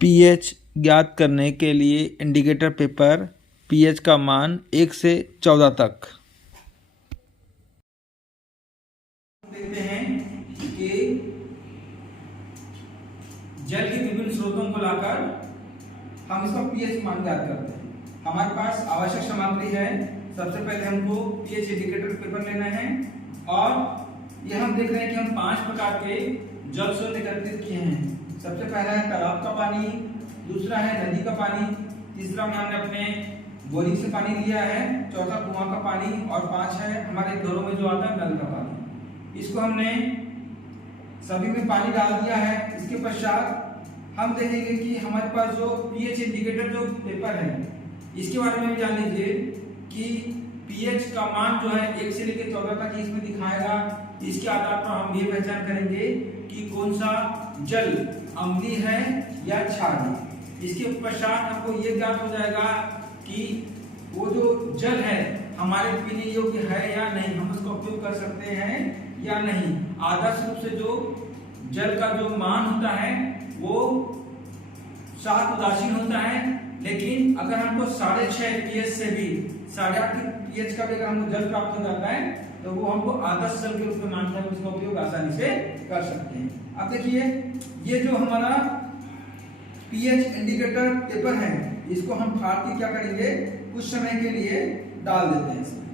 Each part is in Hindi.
पीएच ज्ञात करने के लिए इंडिकेटर पेपर पीएच का मान 1 से 14 तक। देखते हैं कि जल के विभिन्न स्रोतों को लाकर हम इसका पीएच मान ज्ञात करते हैं। हमारे पास आवश्यक सामग्री है। सबसे पहले हमको पीएच इंडिकेटर पेपर लेना है और ये हम देख रहे हैं कि हम 5 प्रकार के जल स्रोत एकत्रित किए हैं। सबसे पहला है तालाब का पानी, दूसरा है नदी का पानी, तीसरा में हमने अपने बोरिंग से पानी लिया है, चौथा कुआं का पानी और 5 है हमारे घरों में जो आता है नल का पानी। इसको हमने सभी में पानी डाल दिया है। इसके पश्चात हम देखेंगे कि हमारे पास जो पीएच इंडिकेटर जो पेपर है इसके बारे में भी जान लीजिए कि पीएच का मान जो है 1 से लेकर 14 तक इसमें दिखाएगा। इसके आधार पर हम ये पहचान करेंगे कि कौन सा जल अम्लीय है या क्षारीय। इसके पश्चात हमको ये ज्ञात हो जाएगा कि वो जो जल है हमारे पीने योग्य है या नहीं, हम उसका उपयोग कर सकते हैं या नहीं। आदर्श रूप से जो जल का जो मान होता है वो 7 उदासीन होता है, लेकिन अगर हमको 6.5 पीएच से भी 8.5 पीएच का भी अगर हमको जल प्राप्त हो जाता है तो वो हमको आदर्श जल के रूप में मानते हैं, उसका उपयोग आसानी से कर सकते हैं। अब देखिए ये जो हमारा पीएच इंडिकेटर पेपर है इसको हम फाड़ के क्या करेंगे, कुछ समय के लिए डाल देते हैं इसमें।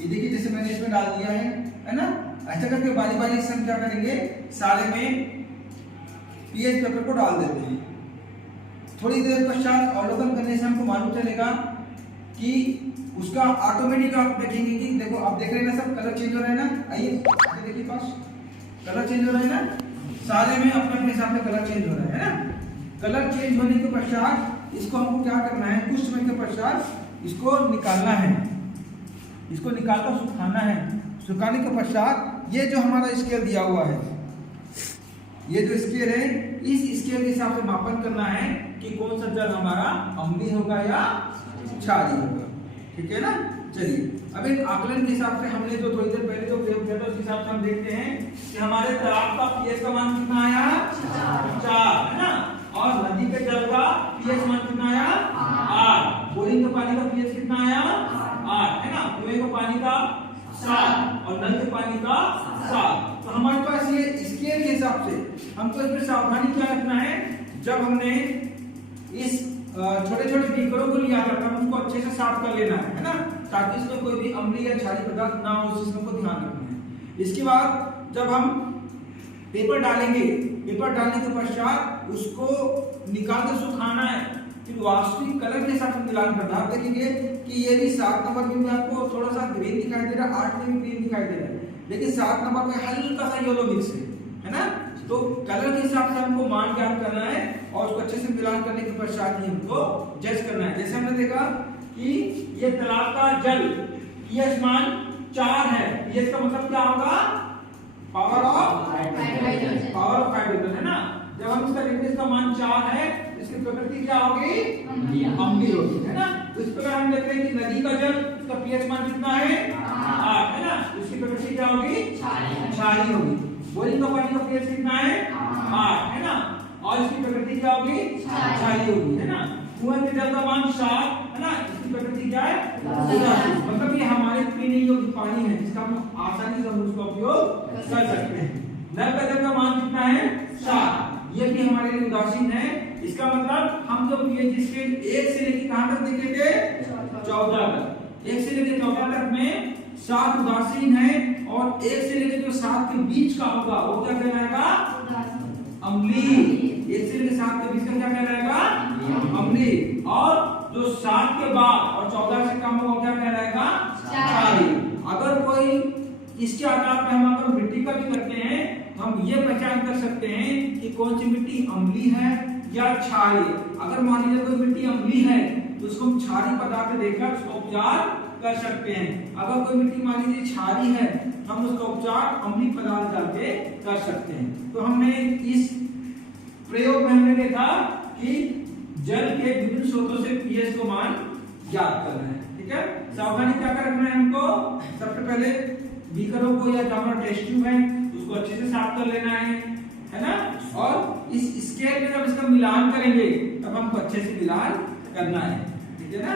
ये देखिए जैसे मैंने इसमें डाल दिया है ना। ऐसा करके बारी बारी से हम क्या करेंगे, सारे में पीएच पेपर को डाल देते हैं। थोड़ी देर पश्चात अवलोकन करने से हमको मालूम चलेगा कि उसका ऑटोमेटिक आप देखेंगे कि देखो आप देख रहे हैं ना सब कलर चेंज हो रहा है ना। आइए देखिए पास कलर चेंज हो रहा है ना, सारे में अपने अपने हिसाब से कलर चेंज हो रहा है ना। कलर चेंज होने के पश्चात इसको हमको क्या करना है, कुछ समय के पश्चात इसको निकालना है, इसको निकालकर सुखाना है। सुखाने के पश्चात ये जो हमारा स्केल दिया हुआ है, ये जो स्केल है इस स्केल के हिसाब से मापन करना है कि कौन सा जल हमारा अम्लीय होगा या क्षारीय होगा। ठीक है ना। चलिए अब एक आकलन के हिसाब से हमने जो थोड़ी देर पहले जो प्रयोग किया था उसके हिसाब से हम देखते हैं कि हमारे तालाब का पीएच का मान कितना आया, 4 है ना। और नदी के जल का पीएच मान कितना आया, 8। बोरिंग के पानी का पीएच कितना आया, 8 है ना। कुएं के पानी का 7 और नल के पानी का 7। तो हमारे पास ये स्केल के हिसाब से हमको इसमें सावधानी क्या रखना है, जब हमने इस छोटे छोटे बीकरों को लिया था हम उसको अच्छे से साफ कर लेना है ना, ताकि इसमें कोई भी अम्लीय या क्षारीय पदार्थ ना हो, इस चीज को ध्यान रखना है। इसके बाद जब हम पेपर डालेंगे, पेपर डालने के पश्चात उसको निकाल कर सुखाना है, फिर वास्तविक कलर के साथ मिलान करना। आप देखेंगे कि ये भी 7 नंबर में भी आपको थोड़ा सा ग्रीन दिखाई दे रहा है, 8 में भी ग्रीन दिखाई दे रहा है, लेकिन 7 नंबर में हल्का सा येलो मिक्स है ना। तो कलर के हिसाब से हमको मान ज्ञात करना है और उसको अच्छे से मिलान करने के पश्चात ही हमको जज करना है। जैसे हमने देखा कि ये तालाब का जल पीएच मान 4 है। पीएच का मतलब क्या होगा, पावर ऑफ हाइड्रोजन है ना। जब हम इसका लिखते का मान 4 है, इसकी प्रकृति क्या होगी, अम्लीय होगी है ना। तो इस प्रकार हम देखते हैं कि नदी का जल इसका पीएच मान कितना है, 8 है ना। इसकी प्रकृति क्या होगी, क्षारीय होगी। बोरिंग का पानी का पीएच कितना है, 8 है ना, और इसकी प्रकृति क्या होगी, क्षारीय होगी है ना। कुएं के जल का मान 7 है ना, इसकी प्रकृति क्या है, मतलब ये हमारे पीने योग्य पानी है जिसका हम आसानी से हम उसका उपयोग कर सकते हैं। नल का जल का मान कितना है, 7, ये भी हमारे लिए उदासीन है। इसका मतलब हम जो पीएच स्केल 1 से लेकर कहां तक देखेंगे, 14 तक। 1 से लेकर 14 तक में 7 उदासीन है और 1 से लेकर जो 7 के बीच का होगा वो क्या कहलाएगा, अम्लीय। 1 से लेकर 7 के बीच का क्या कहलाएगा, अम्लीय। और जो 7 के बाद और 14 से कम होगा क्या कहलाएगा, क्षारीय। अगर कोई इसके आधार पर हम अगर मिट्टी का भी करते हैं तो हम ये पहचान कर सकते हैं कि कौन सी मिट्टी अम्लीय है या क्षारीय। अगर मान लीजिए कोई मिट्टी अम्लीय है तो उसको हम क्षारीय पदार्थ देकर उसका उपचार कर सकते हैं। अगर कोई मिट्टी मान लीजिए क्षारीय है हम उसका उपचार अम्लीय पदार्थ डाल के कर सकते हैं। तो हमने इस प्रयोग में हमने देखा कि जल के विभिन्न स्रोतों से पीएच को मान ज्ञात करना है। ठीक है, सावधानी क्या रखना है हमको, सबसे पहले बीकरों को या जो हमारा टेस्ट ट्यूब है उसको अच्छे से साफ कर लेना है ना। और इस स्केल में जब इसका मिलान करेंगे तब हमको अच्छे से मिलान करना है, ठीक है ना।